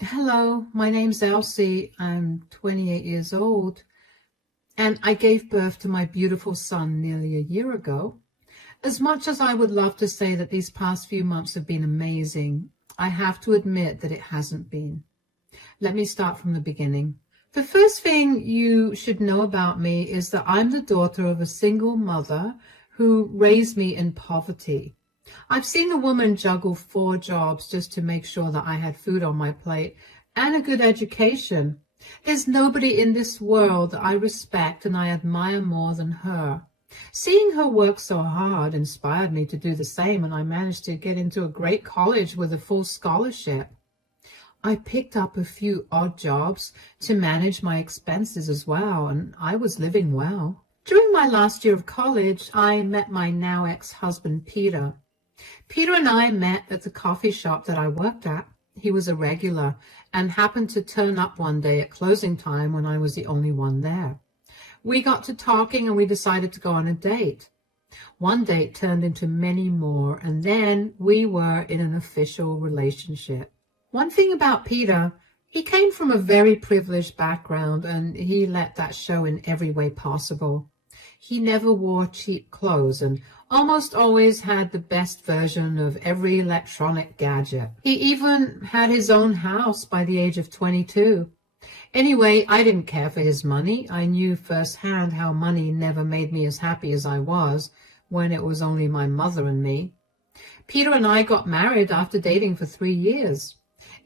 Hello, my name's Elsie. I'm 28 years old, and I gave birth to my beautiful son nearly a year ago. As much as I would love to say that these past few months have been amazing, I have to admit that it hasn't been. Let me start from the beginning. The first thing you should know about me is that I'm the daughter of a single mother who raised me in poverty. I've seen a woman juggle 4 jobs just to make sure that I had food on my plate and a good education. There's nobody in this world that I respect and I admire more than her. Seeing her work so hard inspired me to do the same, and I managed to get into a great college with a full scholarship. I picked up a few odd jobs to manage my expenses as well, and I was living well. During my last year of college, I met my now ex-husband, Peter. Peter and I met at the coffee shop that I worked at. He was a regular and happened to turn up one day at closing time when I was the only one there. We got to talking and we decided to go on a date. One date turned into many more, and then we were in an official relationship. One thing about Peter, he came from a very privileged background and he let that show in every way possible. He never wore cheap clothes and almost always had the best version of every electronic gadget. He even had his own house by the age of 22. Anyway, I didn't care for his money. I knew firsthand how money never made me as happy as I was when it was only my mother and me. Peter and I got married after dating for 3 years.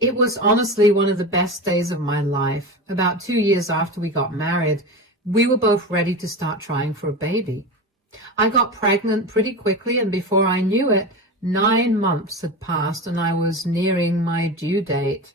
It was honestly one of the best days of my life. About 2 years after we got married, we were both ready to start trying for a baby. I got pregnant pretty quickly, and before I knew it, 9 months had passed and I was nearing my due date.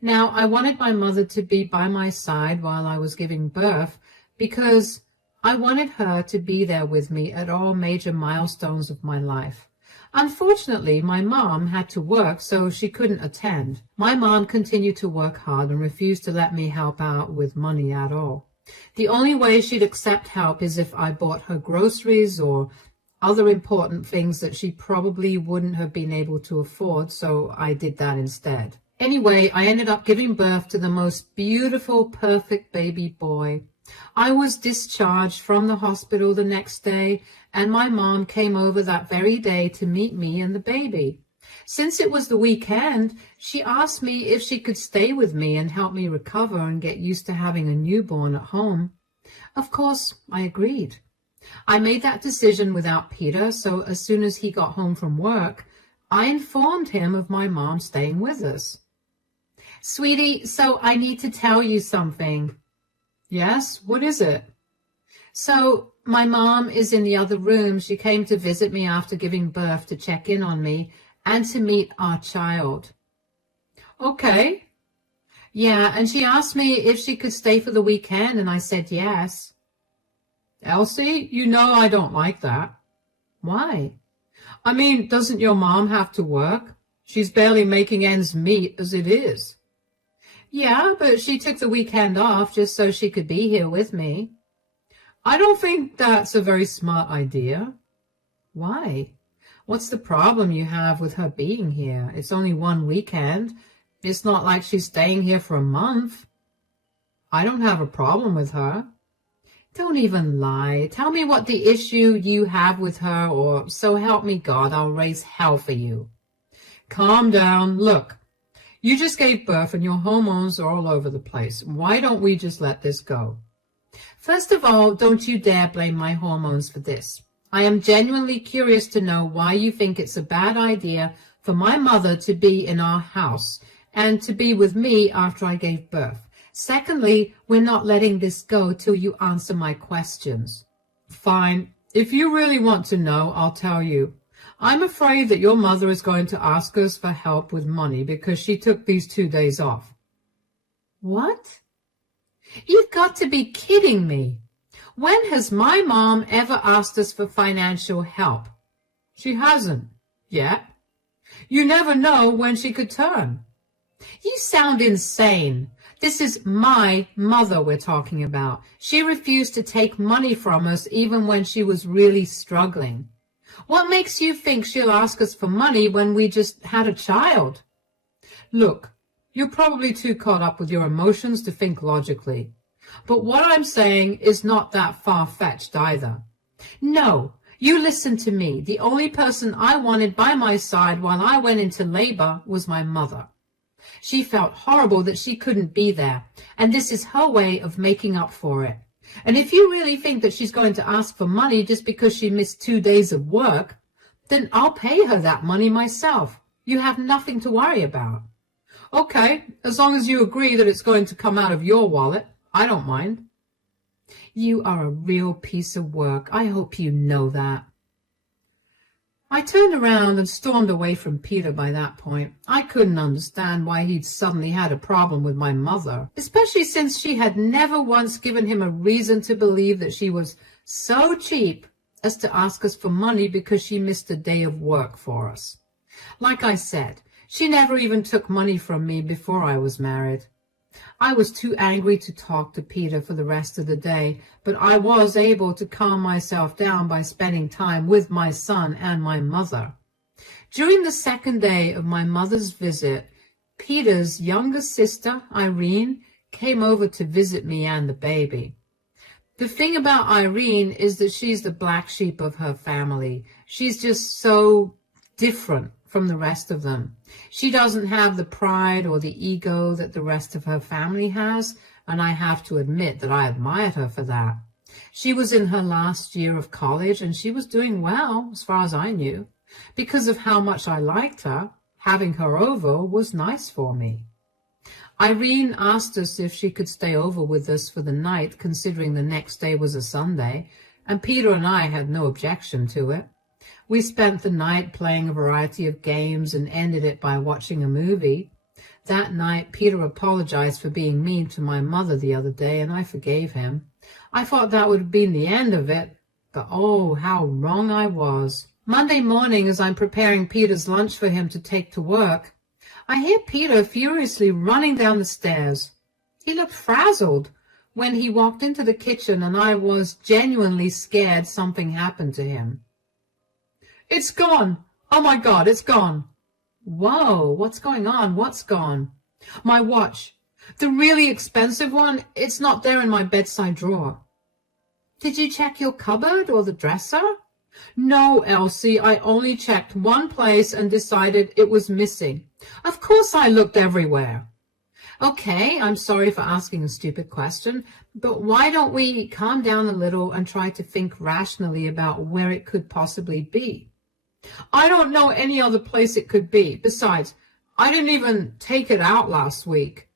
Now, I wanted my mother to be by my side while I was giving birth because I wanted her to be there with me at all major milestones of my life. Unfortunately, my mom had to work, so she couldn't attend. My mom continued to work hard and refused to let me help out with money at all. The only way she'd accept help is if I bought her groceries or other important things that she probably wouldn't have been able to afford, so I did that instead. Anyway, I ended up giving birth to the most beautiful, perfect baby boy. I was discharged from the hospital the next day, and my mom came over that very day to meet me and the baby. Since it was the weekend, she asked me if she could stay with me and help me recover and get used to having a newborn at home. Of course, I agreed. I made that decision without Peter, so as soon as he got home from work, I informed him of my mom staying with us. "Sweetie, so I need to tell you something." "Yes, what is it?" "So, my mom is in the other room. She came to visit me after giving birth to check in on me and to meet our child." "Okay." "Yeah, and she asked me if she could stay for the weekend, and I said yes." "Elsie, you know I don't like that." "Why?" "I mean, doesn't your mom have to work? She's barely making ends meet as it is." "Yeah, but she took the weekend off just so she could be here with me." "I don't think that's a very smart idea." "Why? What's the problem you have with her being here? It's only one weekend. It's not like she's staying here for a month." "I don't have a problem with her." "Don't even lie. Tell me what the issue you have with her, or so help me God, I'll raise hell for you." "Calm down. Look, you just gave birth and your hormones are all over the place. Why don't we just let this go?" "First of all, don't you dare blame my hormones for this. I am genuinely curious to know why you think it's a bad idea for my mother to be in our house and to be with me after I gave birth. Secondly, we're not letting this go till you answer my questions." "Fine. If you really want to know, I'll tell you. I'm afraid that your mother is going to ask us for help with money because she took these 2 days off." "What? You've got to be kidding me. When has my mom ever asked us for financial help?" "She hasn't. Yet. You never know when she could turn." "You sound insane. This is my mother we're talking about. She refused to take money from us even when she was really struggling. What makes you think she'll ask us for money when we just had a child?" "Look, You're probably too caught up with your emotions to think logically. But what I'm saying is not that far-fetched either. No, you listen to me. The only person I wanted by my side while I went into labor was my mother. She felt horrible that she couldn't be there, and this is her way of making up for it. And if you really think that she's going to ask for money just because she missed 2 days of work, then I'll pay her that money myself. You have nothing to worry about. Okay, as long as you agree that it's going to come out of your wallet, I don't mind. You are a real piece of work. I hope you know that. I turned around and stormed away from Peter by that point. I couldn't understand why he'd suddenly had a problem with my mother, especially since she had never once given him a reason to believe that she was so cheap as to ask us for money because she missed a day of work for us. Like I said, she never even took money from me before I was married. I was too angry to talk to Peter for the rest of the day, but I was able to calm myself down by spending time with my son and my mother. During the second day of my mother's visit, Peter's younger sister, Irene, came over to visit me and the baby. The thing about Irene is that she's the black sheep of her family. She's just so different from the rest of them. She doesn't have the pride or the ego that the rest of her family has, and I have to admit that I admired her for that. She was in her last year of college, and she was doing well, as far as I knew. Because of how much I liked her, having her over was nice for me. Irene asked us if she could stay over with us for the night, considering the next day was a Sunday, and Peter and I had no objection to it. We spent the night playing a variety of games and ended it by watching a movie. That night, Peter apologized for being mean to my mother the other day, and I forgave him. I thought that would have been the end of it, but oh, how wrong I was. Monday morning, as I'm preparing Peter's lunch for him to take to work, I hear Peter furiously running down the stairs. He looked frazzled when he walked into the kitchen, and I was genuinely scared something happened to him. It's gone. Oh my God, it's gone. Whoa, what's going on? What's gone? My watch. The really expensive one, it's not there in my bedside drawer. Did you check your cupboard or the dresser? No, Elsie, I only checked one place and decided it was missing. Of course I looked everywhere. Okay, I'm sorry for asking a stupid question, but why don't we calm down a little and try to think rationally about where it could possibly be? I don't know any other place it could be. Besides, I didn't even take it out last week.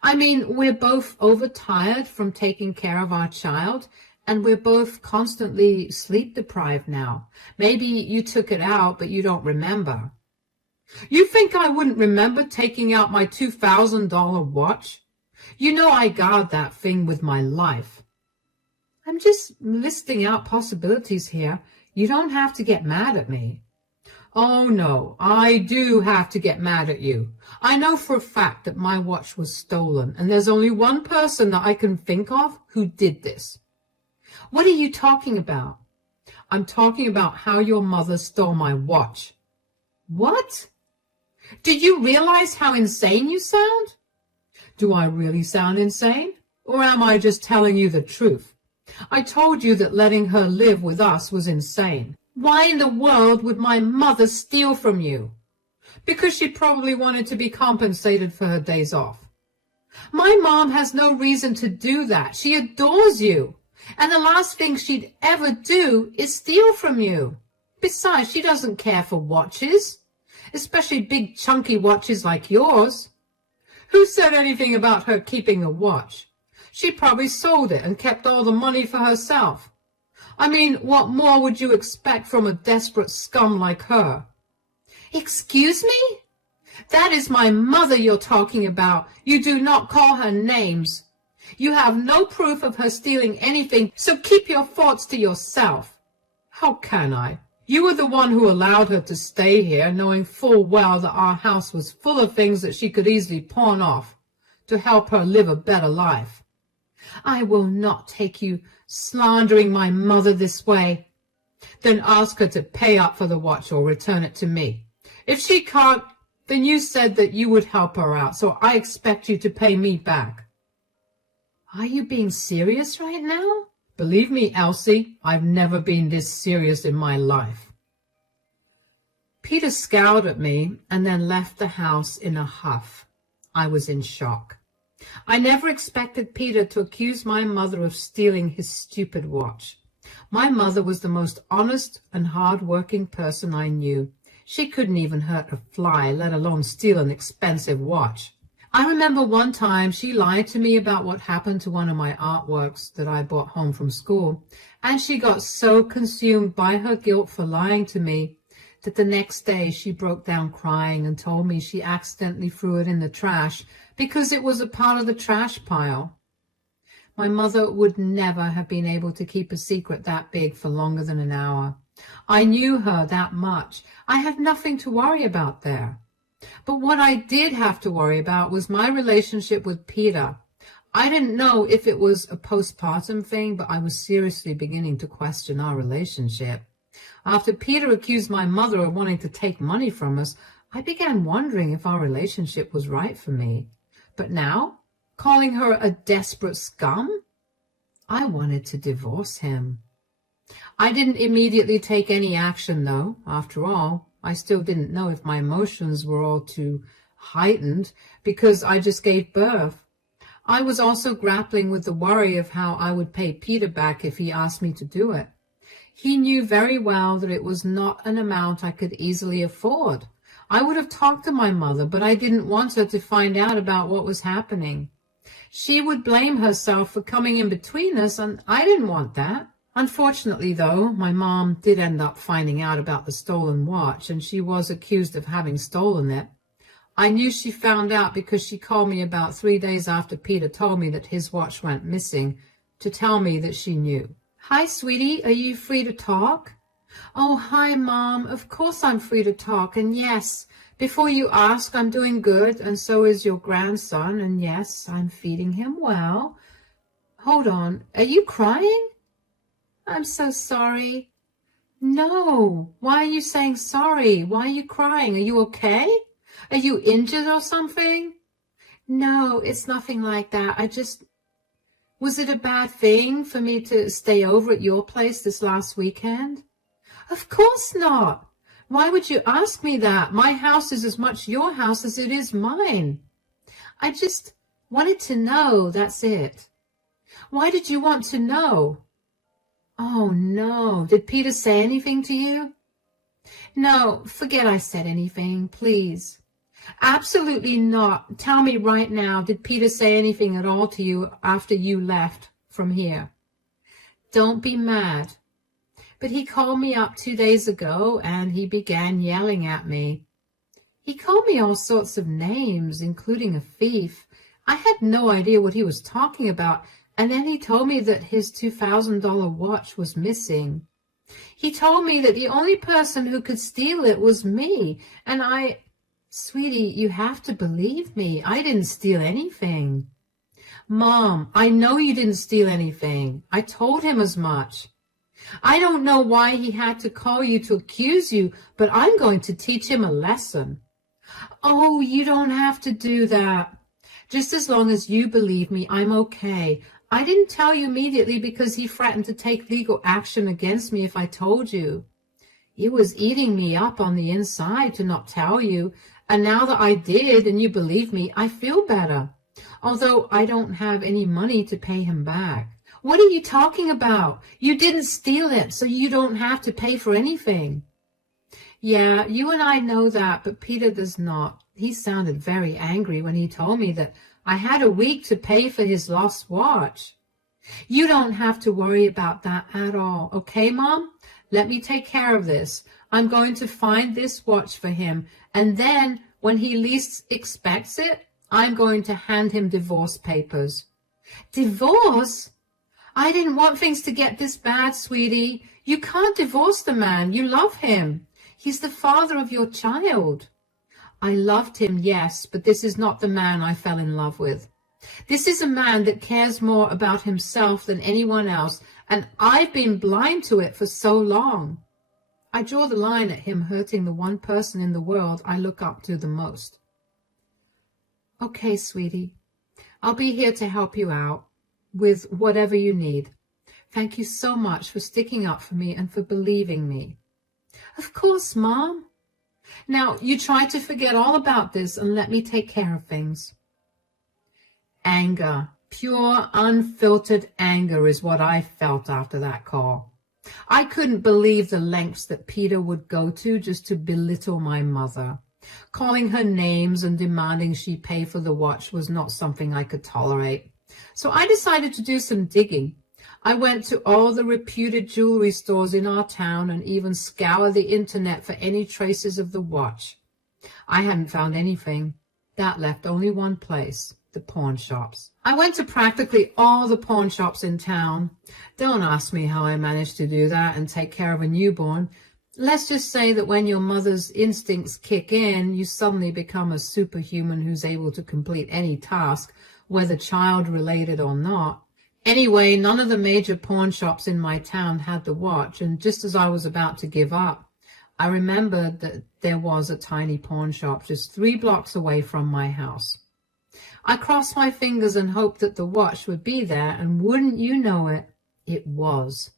I mean, we're both overtired from taking care of our child, and we're both constantly sleep-deprived now. Maybe you took it out, but you don't remember. You think I wouldn't remember taking out my $2,000 watch? You know I guard that thing with my life. I'm just listing out possibilities here. You don't have to get mad at me. Oh, no, I do have to get mad at you. I know for a fact that my watch was stolen, and there's only one person that I can think of who did this. What are you talking about? I'm talking about how your mother stole my watch. What? Did you realize how insane you sound? Do I really sound insane? Or am I just telling you the truth? I told you that letting her live with us was insane. Why in the world would my mother steal from you? Because she probably wanted to be compensated for her days off. My mom has no reason to do that. She adores you. And the last thing she'd ever do is steal from you. Besides, she doesn't care for watches, especially big chunky watches like yours. Who said anything about her keeping a watch? She probably sold it and kept all the money for herself. I mean, what more would you expect from a desperate scum like her? Excuse me? That is my mother you're talking about. You do not call her names. You have no proof of her stealing anything, so keep your thoughts to yourself. How can I? You were the one who allowed her to stay here, knowing full well that our house was full of things that she could easily pawn off to help her live a better life. I will not take you slandering my mother this way. Then ask her to pay up for the watch or return it to me. If she can't, Then you said that you would help her out, so I expect you to pay me back. Are you being serious right now? Believe me, Elsie, I've never been this serious in my life. Peter scowled at me and then left the house in a huff. I was in shock. I never expected Peter to accuse my mother of stealing his stupid watch. My mother was the most honest and hard-working person I knew. She couldn't even hurt a fly, let alone steal an expensive watch. I remember one time she lied to me about what happened to one of my artworks that I brought home from school, and she got so consumed by her guilt for lying to me that the next day she broke down crying and told me she accidentally threw it in the trash because it was a part of the trash pile. My mother would never have been able to keep a secret that big for longer than an hour. I knew her that much. I had nothing to worry about there. But what I did have to worry about was my relationship with Peter. I didn't know if it was a postpartum thing, but I was seriously beginning to question our relationship. After Peter accused my mother of wanting to take money from us, I began wondering if our relationship was right for me. But now, calling her a desperate scum? I wanted to divorce him. I didn't immediately take any action, though. After all, I still didn't know if my emotions were all too heightened because I just gave birth. I was also grappling with the worry of how I would pay Peter back if he asked me to do it. He knew very well that it was not an amount I could easily afford. I would have talked to my mother, but I didn't want her to find out about what was happening. She would blame herself for coming in between us, and I didn't want that. Unfortunately, though, my mom did end up finding out about the stolen watch, and she was accused of having stolen it. I knew she found out because she called me about 3 days after Peter told me that his watch went missing to tell me that she knew. Hi, sweetie, are you free to talk? Oh, hi, Mom. Of course I'm free to talk, and yes, before you ask, I'm doing good, and so is your grandson, and yes, I'm feeding him well. Hold on, are you crying? I'm so sorry. No, why are you saying sorry? Why are you crying? Are you okay? Are you injured or something? No, it's nothing like that. Was it a bad thing for me to stay over at your place this last weekend? Of course not. Why would you ask me that? My house is as much your house as it is mine. I just wanted to know, that's it. Why did you want to know? Oh, no. Did Peter say anything to you? No, forget I said anything, please. Absolutely not. Tell me right now, did Peter say anything at all to you after you left from here? Don't be mad. But he called me up 2 days ago, and he began yelling at me. He called me all sorts of names, including a thief. I had no idea what he was talking about, and then he told me that his $2,000 watch was missing. He told me that the only person who could steal it was me, and Sweetie, you have to believe me. I didn't steal anything. Mom, I know you didn't steal anything. I told him as much. I don't know why he had to call you to accuse you, but I'm going to teach him a lesson. Oh, you don't have to do that. Just as long as you believe me, I'm okay. I didn't tell you immediately because he threatened to take legal action against me if I told you. It was eating me up on the inside to not tell you, and now that I did and you believe me, I feel better, although I don't have any money to pay him back. What are you talking about? You didn't steal it, so you don't have to pay for anything. Yeah, you and I know that, but Peter does not. He sounded very angry when he told me that I had a week to pay for his lost watch. You don't have to worry about that at all, okay, Mom? Let me take care of this. I'm going to find this watch for him, and then when he least expects it, I'm going to hand him divorce papers. Divorce? I didn't want things to get this bad, sweetie. You can't divorce the man. You love him. He's the father of your child. I loved him, yes, but this is not the man I fell in love with. This is a man that cares more about himself than anyone else, and I've been blind to it for so long. I draw the line at him hurting the one person in the world I look up to the most. Okay, sweetie, I'll be here to help you out with whatever you need. Thank you so much for sticking up for me and for believing me. Of course, Mom. Now, you try to forget all about this and let me take care of things. Anger, pure, unfiltered anger is what I felt after that call. I couldn't believe the lengths that Peter would go to just to belittle my mother. Calling her names and demanding she pay for the watch was not something I could tolerate. So I decided to do some digging. I went to all the reputed jewelry stores in our town and even scoured the internet for any traces of the watch. I hadn't found anything. That left only one place, the pawn shops. I went to practically all the pawn shops in town. Don't ask me how I managed to do that and take care of a newborn. Let's just say that when your mother's instincts kick in, you suddenly become a superhuman who's able to complete any task, whether child-related or not. Anyway, none of the major pawn shops in my town had the watch, and just as I was about to give up, I remembered that there was a tiny pawn shop just 3 blocks away from my house. I crossed my fingers and hoped that the watch would be there, and wouldn't you know it, it was.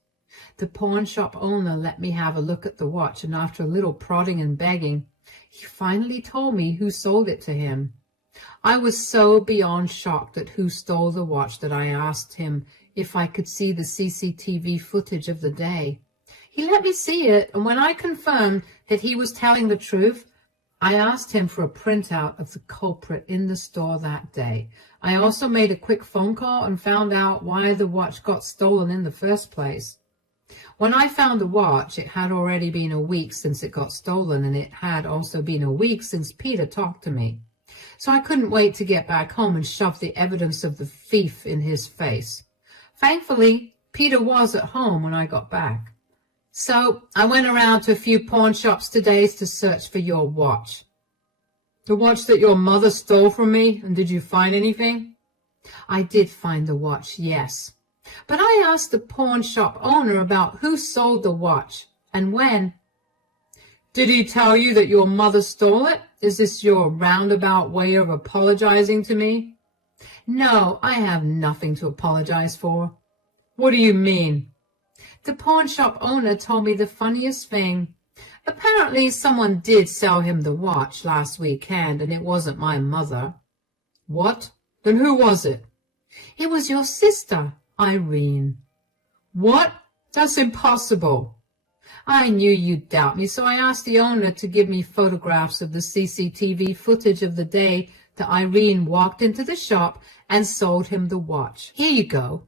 The pawn shop owner let me have a look at the watch, and after a little prodding and begging, he finally told me who sold it to him. I was so beyond shocked at who stole the watch that I asked him if I could see the CCTV footage of the day. He let me see it, and when I confirmed that he was telling the truth, I asked him for a printout of the culprit in the store that day. I also made a quick phone call and found out why the watch got stolen in the first place. When I found the watch, it had already been a week since it got stolen, and it had also been a week since Peter talked to me. So I couldn't wait to get back home and shove the evidence of the thief in his face. Thankfully, Peter was at home when I got back. So I went around to a few pawn shops today to search for your watch. The watch that your mother stole from me, and did you find anything? I did find the watch, yes. But I asked the pawn shop owner about who sold the watch and when. Did he tell you that your mother stole it? Is this your roundabout way of apologizing to me? No, I have nothing to apologize for. What do you mean? The pawn shop owner told me the funniest thing. Apparently someone did sell him the watch last weekend, and it wasn't my mother. What? Then who was it? It was your sister, Irene. What? That's impossible. I knew you'd doubt me, so I asked the owner to give me photographs of the CCTV footage of the day that Irene walked into the shop and sold him the watch. Here you go.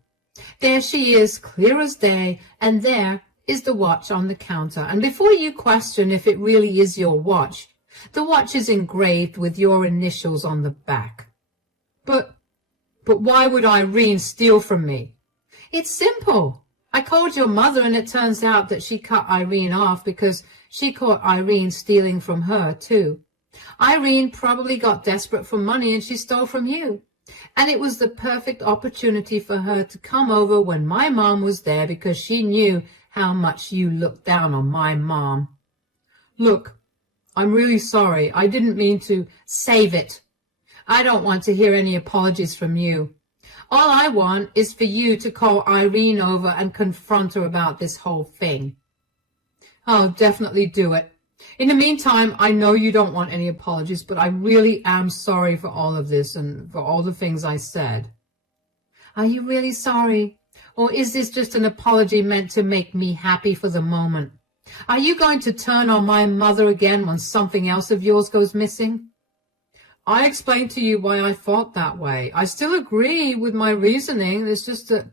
There she is, clear as day, and there is the watch on the counter. And before you question if it really is your watch, the watch is engraved with your initials on the back. But why would Irene steal from me? It's simple. I called your mother, and it turns out that she cut Irene off because she caught Irene stealing from her, too. Irene probably got desperate for money, and she stole from you. And it was the perfect opportunity for her to come over when my mom was there because she knew how much you looked down on my mom. Look, I'm really sorry. I didn't mean to. Save it. I don't want to hear any apologies from you. All I want is for you to call Irene over and confront her about this whole thing. I'll definitely do it. In the meantime, I know you don't want any apologies, but I really am sorry for all of this and for all the things I said. Are you really sorry? Or is this just an apology meant to make me happy for the moment? Are you going to turn on my mother again when something else of yours goes missing? I explained to you why I thought that way. I still agree with my reasoning. It's just that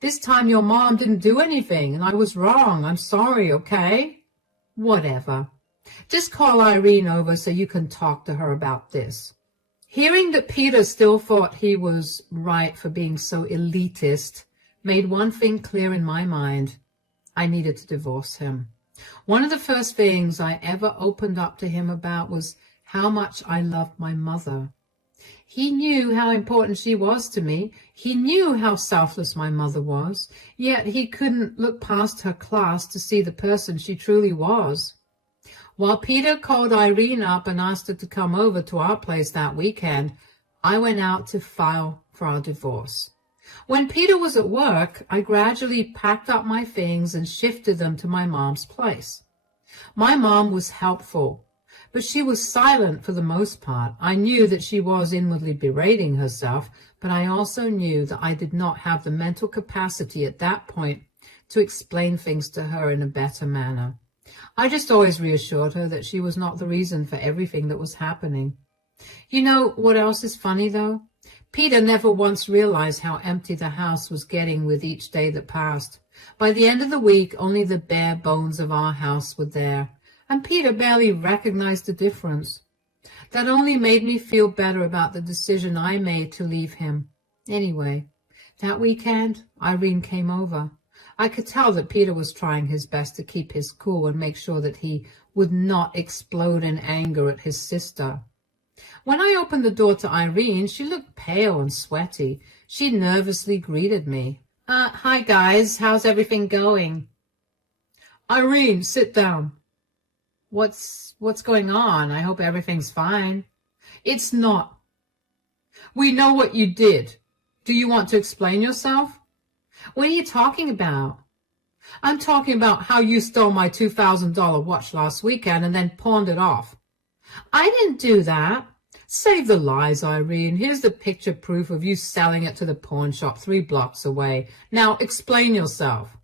this time your mom didn't do anything, and I was wrong. I'm sorry, okay? Whatever. Just call Irene over so you can talk to her about this. Hearing that Peter still thought he was right for being so elitist made one thing clear in my mind. I needed to divorce him. One of the first things I ever opened up to him about was how much I loved my mother. He knew how important she was to me. He knew how selfless my mother was, yet he couldn't look past her class to see the person she truly was. While Peter called Irene up and asked her to come over to our place that weekend, I went out to file for our divorce. When Peter was at work, I gradually packed up my things and shifted them to my mom's place. My mom was helpful, but she was silent for the most part. I knew that she was inwardly berating herself, but I also knew that I did not have the mental capacity at that point to explain things to her in a better manner. I just always reassured her that she was not the reason for everything that was happening. You know what else is funny, though? Peter never once realized how empty the house was getting with each day that passed. By the end of the week, only the bare bones of our house were there, and Peter barely recognized the difference. That only made me feel better about the decision I made to leave him. Anyway, that weekend, Irene came over. I could tell that Peter was trying his best to keep his cool and make sure that he would not explode in anger at his sister. When I opened the door to Irene, she looked pale and sweaty. She nervously greeted me. Hi guys, how's everything going? Irene, sit down. What's going on? I hope everything's fine. It's not. We know what you did. Do you want to explain yourself? What are you talking about? I'm talking about how you stole my $2,000 watch last weekend and then pawned it off. I didn't do that. Save the lies, Irene. Here's the picture proof of you selling it to the pawn shop 3 blocks away. Now explain yourself.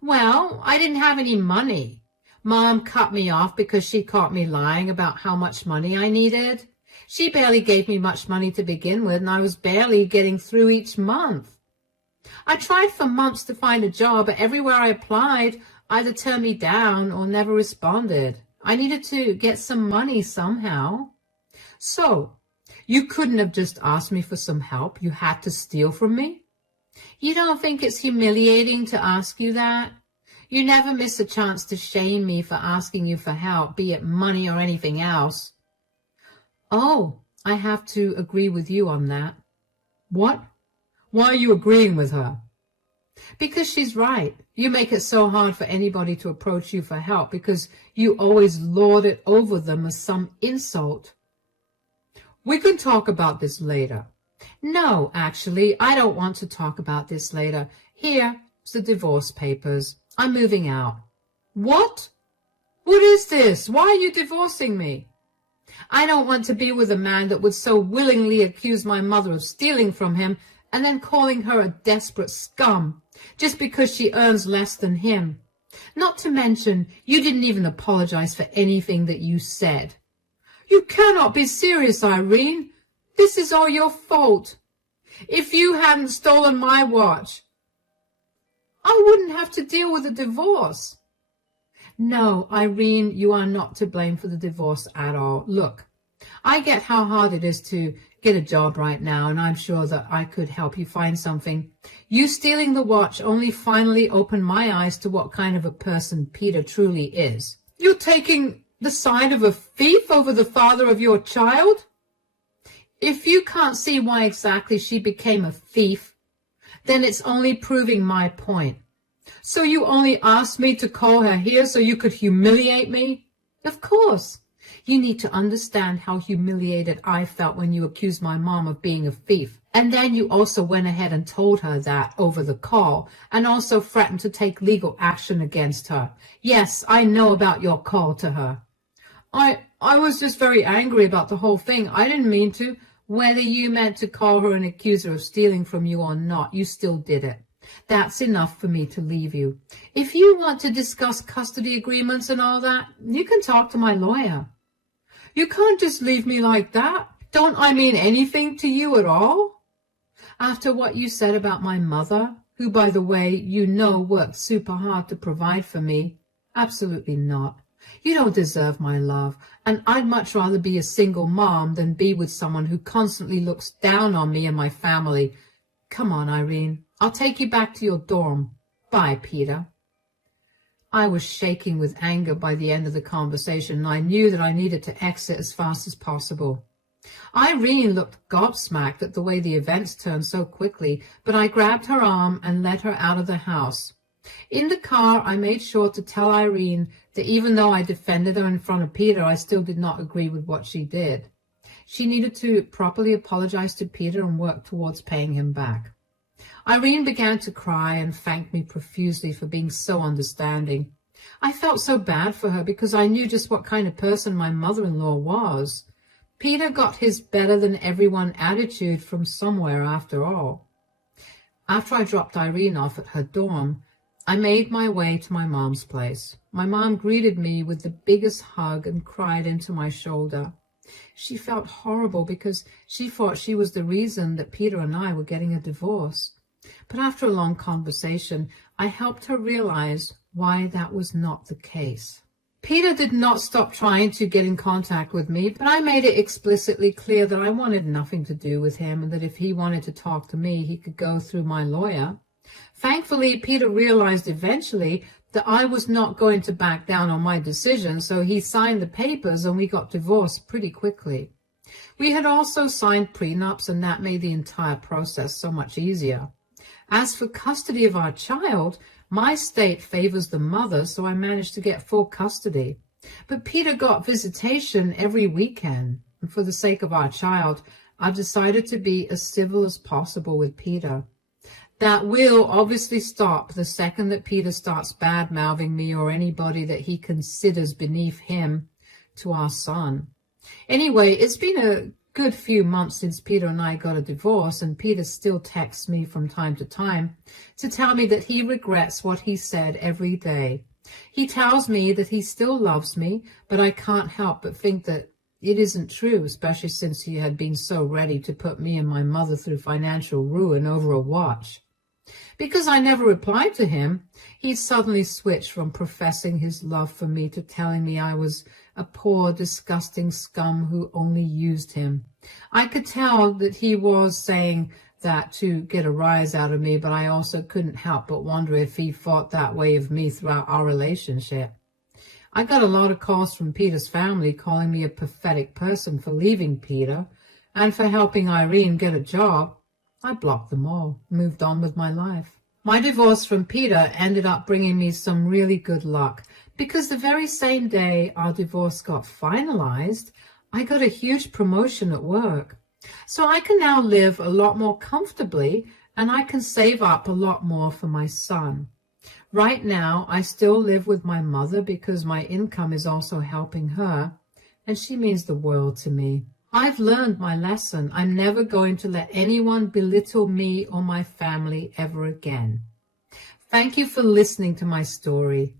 Well, I didn't have any money. Mom cut me off because she caught me lying about how much money I needed. She barely gave me much money to begin with, and I was barely getting through each month. I tried for months to find a job, but everywhere I applied either turned me down or never responded. I needed to get some money somehow. So, you couldn't have just asked me for some help. You had to steal from me? You don't think it's humiliating to ask you that? You never miss a chance to shame me for asking you for help, be it money or anything else. Oh, I have to agree with you on that. What? Why are you agreeing with her? Because she's right. You make it so hard for anybody to approach you for help because you always lord it over them as some insult. We can talk about this later. No, actually, I don't want to talk about this later. Here's the divorce papers. I'm moving out. What? What is this? Why are you divorcing me? I don't want to be with a man that would so willingly accuse my mother of stealing from him and then calling her a desperate scum just because she earns less than him. Not to mention, you didn't even apologize for anything that you said. You cannot be serious, Irene. This is all your fault. If you hadn't stolen my watch, I wouldn't have to deal with a divorce. No, Irene, you are not to blame for the divorce at all. Look, I get how hard it is to get a job right now, and I'm sure that I could help you find something. You stealing the watch only finally opened my eyes to what kind of a person Peter truly is. You're taking the side of a thief over the father of your child? If you can't see why exactly she became a thief, then it's only proving my point. So you only asked me to call her here so you could humiliate me? Of course. You need to understand how humiliated I felt when you accused my mom of being a thief. And then you also went ahead and told her that over the call, and also threatened to take legal action against her. Yes, I know about your call to her. I was just very angry about the whole thing. I didn't mean to. Whether you meant to call her and accuse her of stealing from you or not, you still did it. That's enough for me to leave you. If you want to discuss custody agreements and all that, you can talk to my lawyer. You can't just leave me like that. Don't I mean anything to you at all? After what you said about my mother, who, by the way, you know worked super hard to provide for me, absolutely not. You don't deserve my love, and I'd much rather be a single mom than be with someone who constantly looks down on me and my family. Come on, Irene. I'll take you back to your dorm. Bye, Peter. I was shaking with anger by the end of the conversation, and I knew that I needed to exit as fast as possible. Irene looked gobsmacked at the way the events turned so quickly, but I grabbed her arm and led her out of the house. In the car, I made sure to tell Irene that even though I defended her in front of Peter, I still did not agree with what she did. She needed to properly apologize to Peter and work towards paying him back. Irene began to cry and thanked me profusely for being so understanding. I felt so bad for her because I knew just what kind of person my mother-in-law was. Peter got his better-than-everyone attitude from somewhere after all. After I dropped Irene off at her dorm, I made my way to my mom's place. My mom greeted me with the biggest hug and cried into my shoulder. She felt horrible because she thought she was the reason that Peter and I were getting a divorce. But after a long conversation, I helped her realize why that was not the case. Peter did not stop trying to get in contact with me, but I made it explicitly clear that I wanted nothing to do with him and that if he wanted to talk to me, he could go through my lawyer. Thankfully, Peter realized eventually that I was not going to back down on my decision, so he signed the papers and we got divorced pretty quickly. We had also signed prenups, and that made the entire process so much easier. As for custody of our child, my state favors the mother, so I managed to get full custody. But Peter got visitation every weekend, and for the sake of our child, I've decided to be as civil as possible with Peter. That will obviously stop the second that Peter starts bad-mouthing me or anybody that he considers beneath him to our son. Anyway, it's been a good few months since Peter and I got a divorce, and Peter still texts me from time to time to tell me that he regrets what he said every day. He tells me that he still loves me, but I can't help but think that it isn't true, especially since he had been so ready to put me and my mother through financial ruin over a watch. Because I never replied to him, he suddenly switched from professing his love for me to telling me I was a poor, disgusting scum who only used him. I could tell that he was saying that to get a rise out of me, but I also couldn't help but wonder if he thought that way of me throughout our relationship. I got a lot of calls from Peter's family calling me a pathetic person for leaving Peter and for helping Irene get a job. I blocked them all, moved on with my life. My divorce from Peter ended up bringing me some really good luck because the very same day our divorce got finalized, I got a huge promotion at work. So I can now live a lot more comfortably and I can save up a lot more for my son. Right now, I still live with my mother because my income is also helping her, and she means the world to me. I've learned my lesson. I'm never going to let anyone belittle me or my family ever again. Thank you for listening to my story.